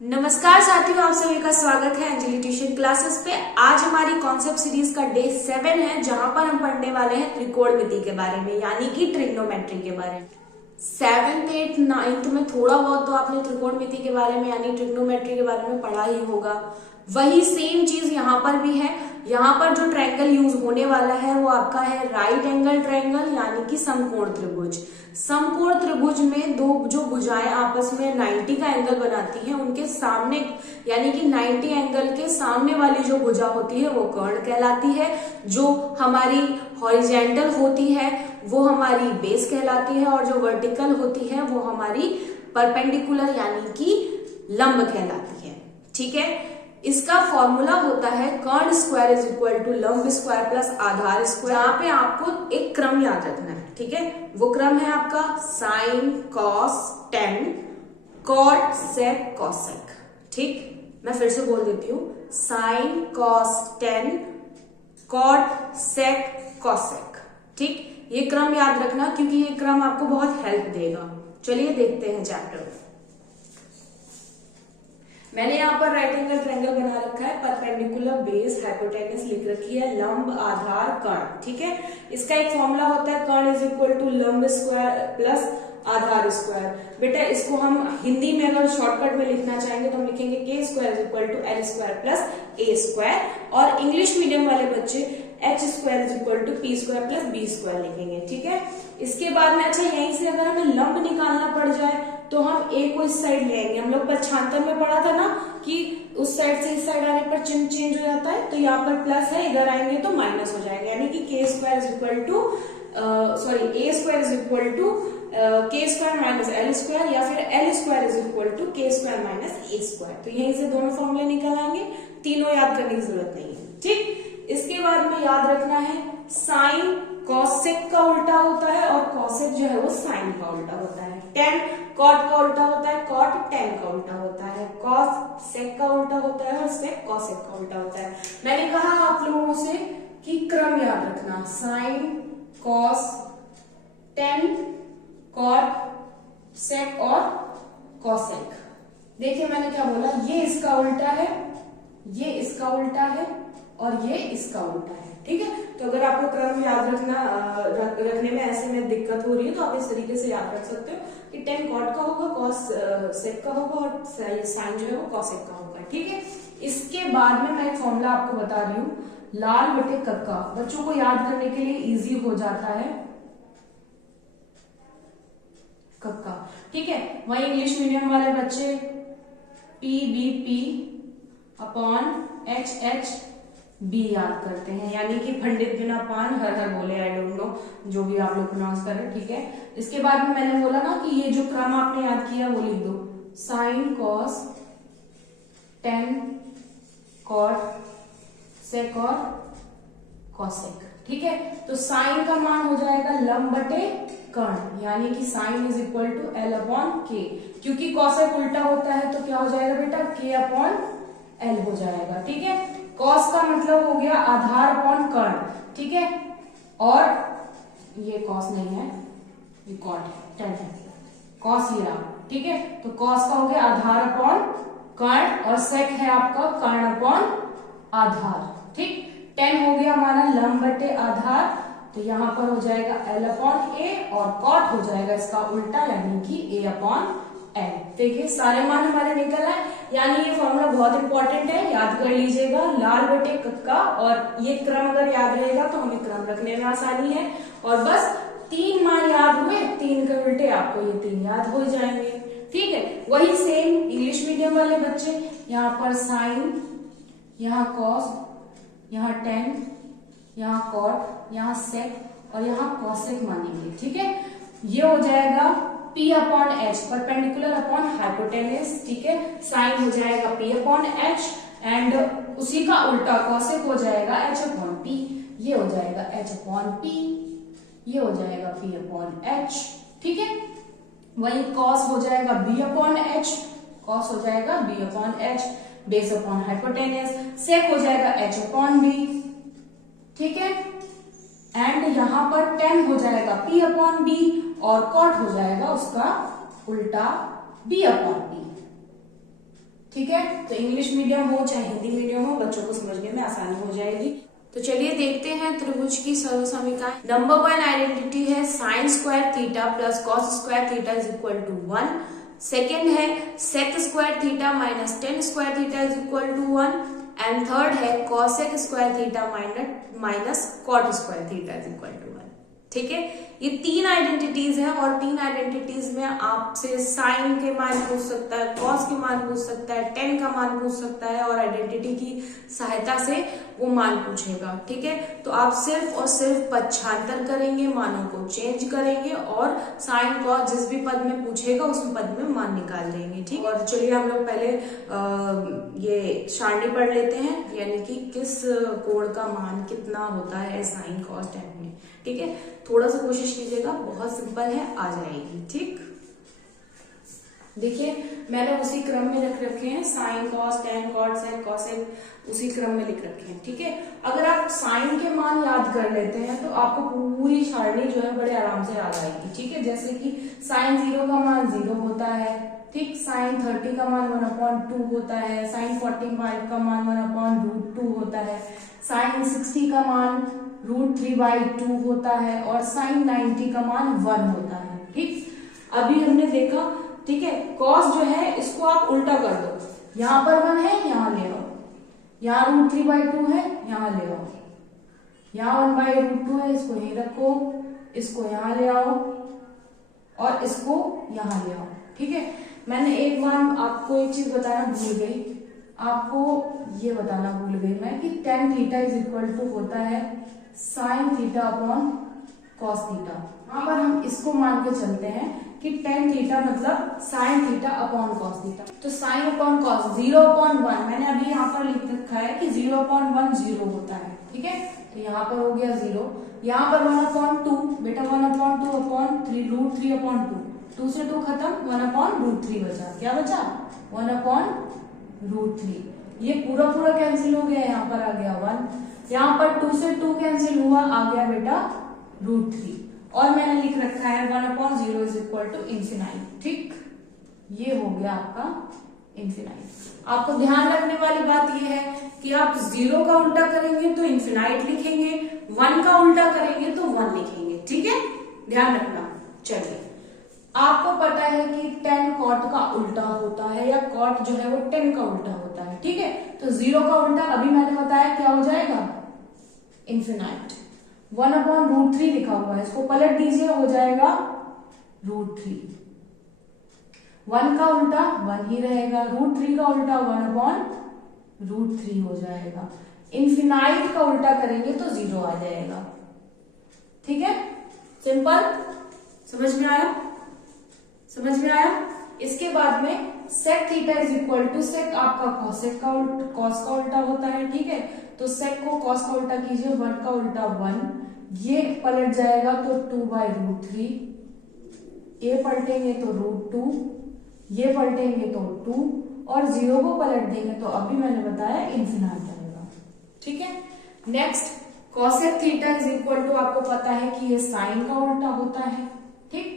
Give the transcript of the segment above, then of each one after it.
नमस्कार साथियों, आप सभी का स्वागत है अंजलि ट्यूशन क्लासेस पे। आज हमारी कॉन्सेप्ट सीरीज का डे 7 है, जहां पर हम पढ़ने वाले हैं त्रिकोणमिति के बारे में, यानी कि ट्रिग्नोमेट्री के बारे में। 7th 8th 9th में थोड़ा बहुत तो आपने त्रिकोणमिति के बारे में यानी ट्रिग्नोमेट्री के बारे में पढ़ा ही होगा। वही सेम चीज यहाँ पर भी है। यहाँ पर जो ट्रायंगल यूज होने वाला है वो आपका है राइट एंगल ट्रायंगल, यानी कि समकोण त्रिभुज। समकोण त्रिभुज में दो जो भुजाएं आपस में 90 का एंगल बनाती हैं, उनके सामने यानी कि 90 एंगल के सामने वाली जो भुजा होती है वो कर्ण कहलाती है। जो हमारी हॉरिजेंटल होती है वो हमारी बेस कहलाती है, और जो वर्टिकल होती है वो हमारी परपेंडिकुलर यानी कि लंब कहलाती है। ठीक है, इसका फॉर्मूला होता है कर्ण स्क्वायर इज इक्वल टू लंब स्क्वायर प्लस आधार स्क्वायर। यहाँ पे आपको एक क्रम याद रखना है। ठीक है, वो क्रम है आपका sine cos tan cot sec cosec. ठीक, मैं फिर से बोल देती हूँ, sine cos tan cot sec cosec. ठीक, ये क्रम याद रखना क्योंकि ये क्रम आपको बहुत हेल्प देगा। चलिए देखते हैं चैप्टर। मैंने यहाँ पर राइट एंगल ट्रायंगल बना रखा है, परपेंडिकुलर बेस हाइपोटेनस लिख रखी है, लंब आधार कर्ण। ठीक है, इसका एक फॉर्मूला होता है कर्ण इज इक्वल टू लंब स्क्वायर प्लस आधार स्क्वायर। बेटा इसको हम हिंदी में अगर शॉर्टकट में लिखना चाहेंगे तो हम लिखेंगे K square is equal to L square plus A square, और इंग्लिश मीडियम वाले बच्चे H square is equal to P square plus B square लिखेंगे। ठीक है, इसके बाद में अच्छा यहीं से अगर हमें लंब निकालना पड़ जाए तो हम ए को इस साइड लेंगे। हम लोग पक्षांतर में पढ़ा था ना कि उस साइड से इस साइड आने पर चिन्ह चेंज हो जाता है, तो यहाँ पर प्लस है, इधर आएंगे तो माइनस हो जाएगा, यानी कि K square is equal to A square is equal to K square minus L square, या फिर L square is equal to K square minus A square. तो यहीं से दोनों फॉर्मूले निकल आएंगे, तीनों याद करने की जरूरत नहीं है। ठीक, इसके बाद में याद रखना है साइन कॉसेक का उल्टा होता है, और कॉसेक जो है वो साइन का उल्टा होता है। टेन कॉट का उल्टा होता है, कॉट टेन का उल्टा होता है, कॉस सेक का उल्टा होता है, और सेक कॉसेक का उल्टा होता है। मैंने कहा आप लोगों से कि क्रम याद रखना, sine cos tan cot sec और कॉसेक। देखिए मैंने क्या बोला, ये इसका उल्टा है, ये इसका उल्टा है, और ये इसका उल्टा है। ठीक है, तो अगर आपको क्रम याद रखने में ऐसे में दिक्कत हो रही है तो आप इस तरीके से याद रख सकते हो कि टेन कॉट का होगा, कॉस सेक का होगा, और साइन जो है वो कॉसेक का होगा। ठीक है, इसके बाद में मैं एक फॉर्मूला आपको बता रही हूँ, लाल बटे कक्का। बच्चों को याद करने के लिए इजी हो जाता है कक्का। ठीक है, वही इंग्लिश मीडियम वाले बच्चे P B P upon H H B याद करते हैं, यानी कि पंडित बिना पान हर हर बोले। आई डोंट नो जो भी आप लोग प्रोनाउंस कर रहे हैं। ठीक है, इसके बाद में मैंने बोला ना कि ये जो क्रम आपने याद किया वो लिख दो, sine cos tan cot sec और कॉसेक। ठीक है, तो साइन का मान हो जाएगा लंब बटे कर्ण, यानी कि sine is equal to L upon K. क्योंकि कॉसेक उल्टा होता है तो क्या हो जाएगा बेटा, के अपॉन एल हो जाएगा। ठीक है, कॉस का मतलब हो गया आधार अपॉन कर्ण। ठीक है, और ये कॉस नहीं है, ये कॉट है, टेन है, कॉस ये रहा। ठीक है, तो कॉस का हो गया आधार अपॉन कर्ण, और सेक है आपका कर्ण अपॉन आधार। ठीक, टेन हो गया हमारा लंब बटे आधार, तो यहां पर हो जाएगा एल अपॉन ए, और कॉट हो जाएगा इसका उल्टा यानी कि ए अपॉन एल। देखिए सारे मान हमारे निकल आए, यानी ये फॉर्मूला बहुत इंपॉर्टेंट है, याद कर लीजिएगा, लाल बटे कक्का। और ये क्रम अगर याद रहेगा तो हमें क्रम रखने में आसानी है। और बस तीन मान याद हुए, तीन के उल्टे आपको ये तीन याद हो जाएंगे। ठीक है, वही सेम इंग्लिश मीडियम वाले बच्चे, यहाँ पर साइन, यहाँ कॉस, यहाँ टेन, यहाँ कॉट, यहाँ सेक और यहाँ कॉसेक मानेंगे। ठीक है, ये हो जाएगा P upon H, perpendicular upon hypotenuse. ठीक है, साइन हो जाएगा P अपॉन एच, एंड उसी का उल्टा कॉसेक हो जाएगा H अपॉन P। ये हो जाएगा H अपॉन P, ये हो जाएगा P अपॉन H। ठीक है, वही कॉस हो जाएगा B अपॉन H, कॉस हो जाएगा B upon H, base upon hypotenuse, sec हो जाएगा H अपॉन B। ठीक है, एंड यहां पर टेन हो जाएगा P अपॉन B, और कॉट हो जाएगा उसका उल्टा B अपॉन B। ठीक है, तो इंग्लिश मीडियम हो चाहे हिंदी मीडियम हो, बच्चों को समझने में आसानी हो जाएगी। तो चलिए देखते हैं त्रिभुज की सर्वसमीकाएं। नंबर 1 आइडेंटिटी है sine square theta plus cos square theta is equal to 1। Second है sec square theta minus tan square theta is equal to 1। And third है cosec square theta minus cot square theta is equal to 1। ठीक है, ये 3 identities हैं और 3 identities में आपसे sign के मान पूछ सकता है, कॉस के मान पूछ सकता है, टेन का मान पूछ सकता है और आइडेंटिटी की सहायता से वो मान पूछेगा। ठीक है, तो आप सिर्फ और सिर्फ पक्षांतर करेंगे, मानों को चेंज करेंगे और साइन कॉस जिस भी पद में पूछेगा उस पद में मान निकाल देंगे। ठीक, और चलिए हम लोग पहले ये सारणी पढ़ लेते हैं, यानी कि किस कोण का मान कितना होता है साइन कॉस टेन में। ठीक है, थोड़ा सा कोशिश कीजिएगा, बहुत सिंपल है, आ जाएगी। ठीक, देखिए मैंने उसी क्रम में रख रखे हैं, sine cos tan cot sec cosec उसी क्रम में लिख रखे हैं। ठीक है, अगर आप साइन के मान याद कर लेते हैं तो आपको पूरी सारणी जो है बड़े आराम से याद आएगी। ठीक है, जैसे कि साइन 0 का मान 0 होता है। ठीक, साइन 30 का मान 1/2 होता है। साइन 45 का मान 1/√2 होता है। साइन 60 का मान √3/2 होता है और साइन 90 का मान 1 होता है। ठीक, अभी हमने देखा। ठीक है, कॉस जो है इसको आप उल्टा कर दो, यहां पर 1 है यहां ले आओ, यहाँ √3/2 है यहां ले आओ, यहाँ 1/√2 है इसको यहीं रखो, इसको यहां ले आओ और इसको यहां ले आओ। ठीक है, मैंने एक बार आपको एक चीज बताना भूल गई, आपको ये बताना भूल गई मैं कि tan theta is equal to होता है sine theta upon cos theta. यहाँ पर हम इसको मान के चलते हैं कि tan थीटा मतलब sign theta upon cos theta. तो साइन अपॉन कॉस 0/1 मैंने अभी यहाँ पर लिख रखा है कि 0/1 0 होता है। ठीक है, तो यहाँ पर हो गया 0, यहाँ पर 1/2 बेटा 1/2 अपॉन 3 √3/2, 2 से 2 खत्म, 1/√3 बचा। क्या बचा? 1/√3। ये पूरा कैंसिल हो गया, यहाँ पर आ गया 1, यहाँ पर 2 से 2 कैंसिल हुआ, आ गया बेटा √3 और मैंने लिख रखा है 1/0 इज इक्वल टू इन्फिनाइट। ठीक, ये हो गया आपका इन्फिनाइट। आपको ध्यान रखने वाली बात ये है कि आप 0 का उल्टा करेंगे तो इन्फिनाइट लिखेंगे, 1 का उल्टा करेंगे तो 1 लिखेंगे। ठीक है, ध्यान रखना। चलिए, आपको पता है कि tan cot का उल्टा होता है या cot जो है वो tan का उल्टा होता है। ठीक है, तो 0 का उल्टा अभी मैंने बताया क्या हो जाएगा? इन्फिनाइट। 1/√3 लिखा हुआ है, इसको पलट दीजिए, हो जाएगा √3। 1 का उल्टा 1 ही रहेगा, √3 का उल्टा 1/√3 हो जाएगा। इन्फिनाइट का उल्टा करेंगे तो 0 आ जाएगा। ठीक है, सिंपल, समझ में आया? समझ में आया? इसके बाद में sec theta is equal to sec आपका कॉसेक का कॉस का उल्टा होता है। ठीक है, तो सेक को कॉस का उल्टा कीजिए, 1 का उल्टा 1, ये पलट जाएगा तो 2/√3, ये पलटेंगे तो √2, ये पलटेंगे तो 2 और 0 को पलट देंगे तो अभी मैंने बताया इन्फिनाइट आएगा। ठीक है, next cosec theta is equal to आपको पता है कि ये साइन का उल्टा होता है। ठीक,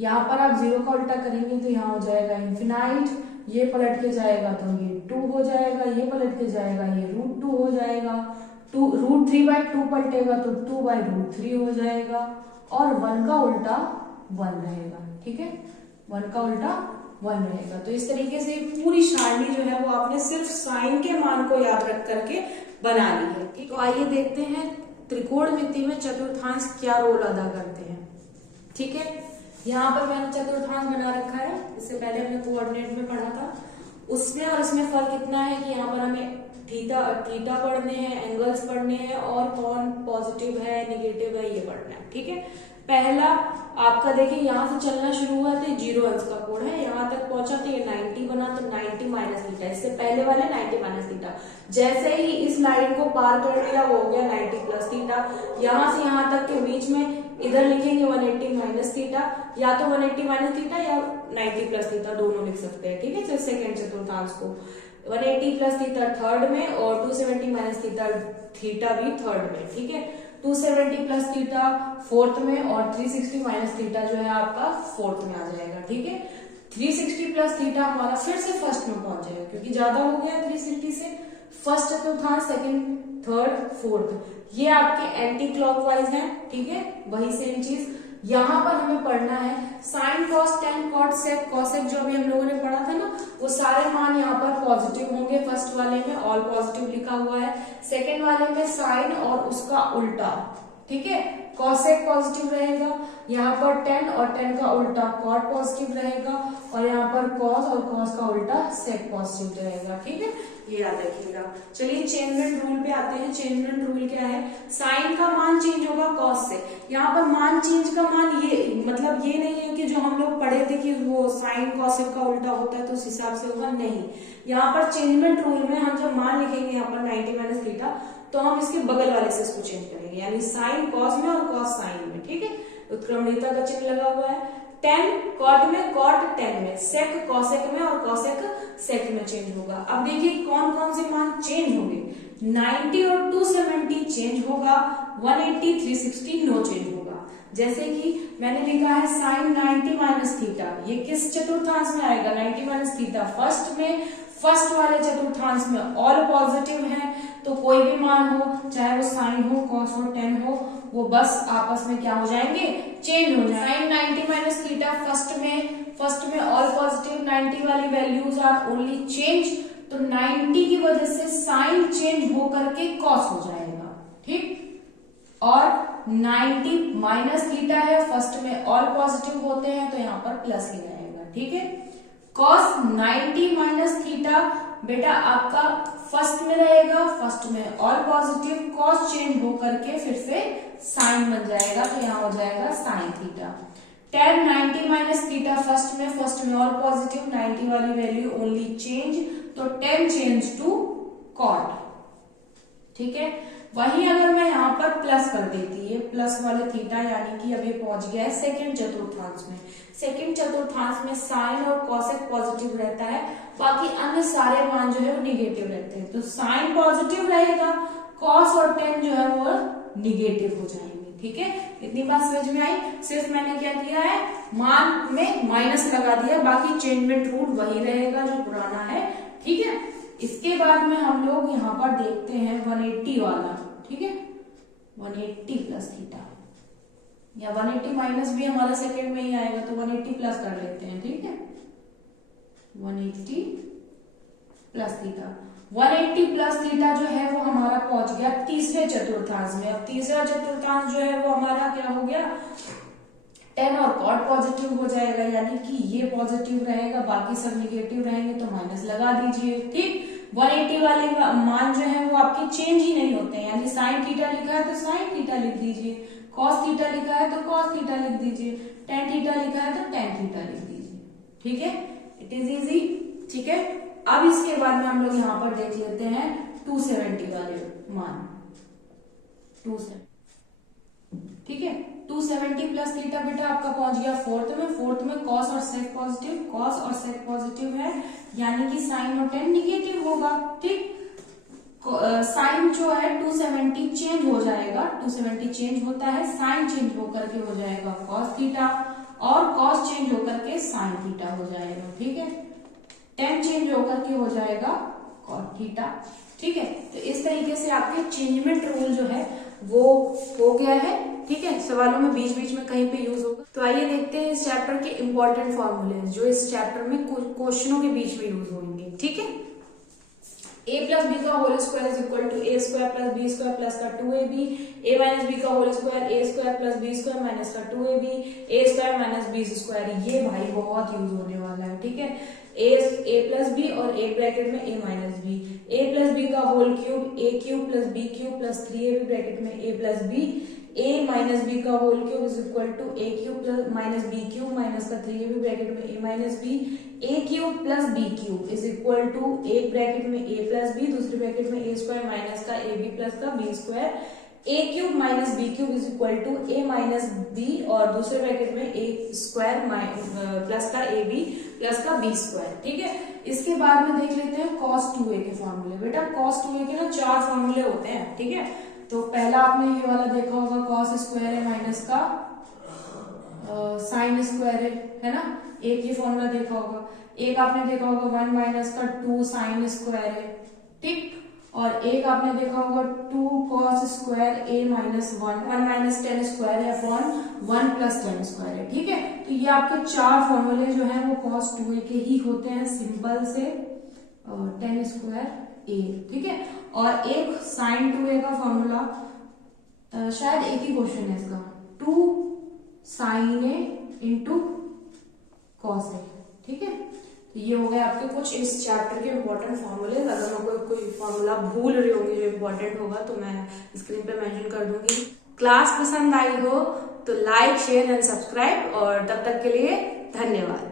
यहाँ पर आप 0 का उल्टा करेंगे तो यहाँ हो जाएगा इन्फिनाइट, ये पलट के जाएगा तो ये 2 हो जाएगा, ये पलट के जाएगा ये √2 हो जाएगा, √3/2 पलटेगा तो 2/√3 हो जाएगा और 1 का उल्टा 1 रहेगा। ठीक है, 1 का उल्टा 1 रहेगा। तो इस तरीके से पूरी सारणी जो है वो आपने सिर्फ साइन के मान को याद रख करके बना ली है। ठीक, तो आइए देखते हैं त्रिकोणमिति में चतुर्थांश क्या रोल अदा करते हैं। ठीक है, यहाँ पर मैंने चतुर्थांश बना रखा है, इससे पहले हमने कोऑर्डिनेट में पढ़ा था, उसमें और इसमें फर्क इतना है कि यहाँ पर हमें थीटा पढ़ने हैं, एंगल्स पढ़ने हैं और कौन पॉजिटिव है निगेटिव है ये पढ़ना है। ठीक है, पहला आपका देखिए यहाँ से चलना शुरू हुआ तो 0 अंश का कोण है, यहाँ तक पहुंचा तो ये 90 बना तो 90 माइनस थीटा, इससे पहले वाले 90 माइनस थीटा। जैसे ही इस लाइन को पार कर लिया वो हो गया 90 प्लस थीटा। यहाँ से यहाँ तक के बीच में इधर लिखेंगे 180 माइनस थीटा, या तो 180 माइनस थीटा या 90 प्लस थीटा, दोनों लिख सकते हैं। ठीक है, सेकेंड चतुर्थांश को 180 प्लस थीटा थर्ड में और 270 माइनस थीटा भी थर्ड में। ठीक है, 270 प्लस थीटा फोर्थ में और 360 माइनस थीटा जो है आपका फोर्थ में आ जाएगा। ठीक है, 360 प्लस थीटा हमारा फिर से फर्स्ट में पहुंच जाएगा, क्योंकि ज्यादा हो गया 360 से। फर्स्ट चतुर्थांश, सेकंड, थर्ड, फोर्थ, ये आपके एंटी क्लॉकवाइज है, ठीक है। वही सेम चीज यहाँ पर हमें पढ़ना है sine cos tan cot sec cosec, जो अभी हम लोगों ने पढ़ा था ना, वो सारे मान यहाँ पर पॉजिटिव होंगे। फर्स्ट वाले में ऑल पॉजिटिव लिखा हुआ है, सेकंड वाले में साइन और उसका उल्टा, ठीक है। कॉसेक पॉजिटिव रहेगा, यहाँ पर टेन और टेन का उल्टा कॉट पॉजिटिव रहेगा, और यहाँ पर कॉस और कॉस का उल्टा सेक पॉजिटिव रहेगा, ठीक है। ये याद रखिएगा। चलिए चेंजमेंट रूल पे आते हैं। चेंजमेंट रूल क्या है? साइन का मान चेंज होगा कॉस से। यहाँ पर मान चेंज का मान ये मतलब ये नहीं है कि जो हम लोग पढ़े थे कि वो साइन कॉसेक का उल्टा होता है तो उस हिसाब से होगा, नहीं। यहाँ पर चेंजमेंट रूल में हम जब मान लिखेंगे यहाँ पर 90 माइनस थीटा, तो हम इसके बगल वाले से इसको चेंज करेंगे, यानी साइन कॉस में और कॉस साइन में, ठीक है। उत्क्रमणीयता का चिन्ह लगा हुआ है। टेन कॉट में, कॉट टेन में, सेक कॉसेक में और कॉसेक सेक में चेंज होगा। अब देखिए कौन कौन से मान चेंज होंगे। 90 और 270 चेंज होगा, 180 360 नो चेंज होगा। जैसे कि मैंने लिखा है साइन 90 माइनस थीटा, ये किस चतुर्थांश में आएगा? 90 माइनस थीटा फर्स्ट में, फर्स्ट वाले चतुर्थांश में ऑल पॉजिटिव है, तो कोई भी मान हो, चाहे वो साइन हो, कॉस हो, टेन हो, वो बस आपस में क्या हो जाएंगे? चेंज हो जाएंगे। साइन 90 माइनस थीटा फर्स्ट में ऑल पॉजिटिव, 90 वाली वैल्यूज आर ओनली चेंज, तो 90 की वजह से साइन चेंज हो करके कॉस हो जाएगा, ठीक। और 90 माइनस थीटा है, फर्स्ट में ऑल पॉजिटिव होते हैं तो यहाँ पर प्लस ही रहेगा, ठीक है। कॉस 90 माइनस थीटा बेटा आपका फर्स्ट में रहेगा, फर्स्ट में ऑल पॉजिटिव, कॉस चेंज हो करके फिर से साइन बन जाएगा, तो यहाँ हो जाएगा sine theta. Ten 90 minus theta first में ऑल पॉजिटिव, 90 वाली वैल्यू ओनली चेंज, तो टेन चेंज टू कॉट, ठीक है। वहीं अगर मैं यहाँ पर प्लस कर देती है, प्लस वाले थीटा, यानी कि अभी पहुंच गया है सेकंड चतुर्थांश में। सेकंड चतुर्थांश में साइन और कॉसेक पॉजिटिव रहता है, बाकी अन्य सारे मान जो है वो निगेटिव रहते हैं। तो साइन पॉजिटिव रहेगा, कॉस और टेन जो है वो निगेटिव हो जाएंगे, ठीक है। इतनी बात समझ में आई? सिर्फ मैंने क्या किया है, मान में माइनस लगा दिया, बाकी चेंजमेंट रूल वही रहेगा जो पुराना है, ठीक है। इसके बाद में हम लोग यहाँ पर देखते हैं 180 वाला, ठीक है। 180 प्लस थीटा, या 180 माइनस भी हमारा सेकंड में ही आएगा, तो 180 प्लस कर लेते हैं, ठीक है। 180 प्लस थीटा, 180 प्लस थीटा जो है वो हमारा पहुंच गया तीसरे चतुर्थांश में। अब तीसरा चतुर्थांश जो है वो हमारा क्या हो गया? टेन और कॉट पॉजिटिव हो जाएगा, यानी कि ये पॉजिटिव रहेगा, बाकी सब निगेटिव रहेंगे, तो माइनस लगा दीजिए, ठीक। 180 वाले मान जो है वो आपके चेंज ही नहीं होते हैं, यानी साइन थीटा लिखा है तो साइन थीटा लिख दीजिए, कॉस थीटा लिखा है तो कॉस थीटा लिख दीजिए, टेन थीटा लिखा है तो टेन थीटा लिख दीजिए, ठीक है। इट इज इजी, ठीक है। अब इसके बाद में हम लोग यहाँ पर देख लेते हैं 270 वाले मान, 270, ठीक है। 270 प्लस थीटा बेटा आपका पहुंच गया फोर्थ में कॉस और सेक पॉजिटिव, कॉस और सेक पॉजिटिव है, यानी कि साइन और टेन निगेटिव होगा, ठीक। साइन जो है 270 चेंज हो जाएगा, 270 चेंज होता है, साइन चेंज होकर के हो जाएगा कॉस थीटा, और कॉस चेंज होकर के साइन थीटा हो जाएगा, ठीक है। टेन चेंज होकर के हो जाएगा कॉट थीटा, ठीक है। तो इस तरीके से आपके चेंजमेंट रूल जो है वो हो गया है, ठीक है। सवालों में बीच बीच में कहीं पे यूज होगा। तो आइए देखते हैं इस चैप्टर के इंपॉर्टेंट फॉर्मूले जो इस चैप्टर में क्वेश्चनों के बीच में यूज होंगे, ठीक है। a प्लस बी का whole square is equal to A square plus B square plus का 2ab, a माइनस बी का whole square A square plus B square minus का 2ab, A square minus B square, ये भाई बहुत use होने वाला है, ठीक है। ए प्लस बी और एक ब्रैकेट में A minus B, A plus B का whole cube, A cube plus B cube plus 3ab bracket में A plus B, A minus B का whole cube is equal to A cube plus minus B cube minus का 3ab bracket में A minus B, A cube plus B cube is equal to एक bracket में A plus B, दूसरे bracket में A square minus का A B plus का B square, A cube minus B cube is equal to A minus B, और दूसरे bracket में A square plus का ए बी प्लस का बी स्क्वायर, ठीक है। इसके बाद में देख लेते हैं cos 2a के फॉर्मूले। बेटा cos 2a के ना 4 फॉर्मूले होते हैं, ठीक है। तो पहला आपने ये वाला देखा होगा, cos स्क्वायर है माइनस का साइन स्क्वायर है ना, एक ये फॉर्मूला देखा होगा, एक आपने देखा होगा 1 माइनस का 2 साइन स्क्वायर है, ठीक, और एक आपने देखा होगा 2 cos square a minus 1 minus 10 square है अपॉन 1 प्लस 10 स्क्वायर है, ठीक है। तो ये आपके चार फॉर्मूले जो हैं वो cos 2a के ही होते हैं, सिंपल से 10 स्क्वायर a, ठीक है। और एक साइन 2a का फॉर्मूला शायद एक ही क्वेश्चन है इसका, 2 sine a into cos a, ठीक है। तो ये हो गए आपके कुछ इस चैप्टर के इंपॉर्टेंट फॉर्मूले। अगर मैं कोई फॉर्मूला भूल रही होंगी जो इंपॉर्टेंट होगा तो मैं स्क्रीन पे मेंशन कर दूंगी। क्लास पसंद आई हो तो लाइक शेयर एंड सब्सक्राइब, और तब तक के लिए धन्यवाद।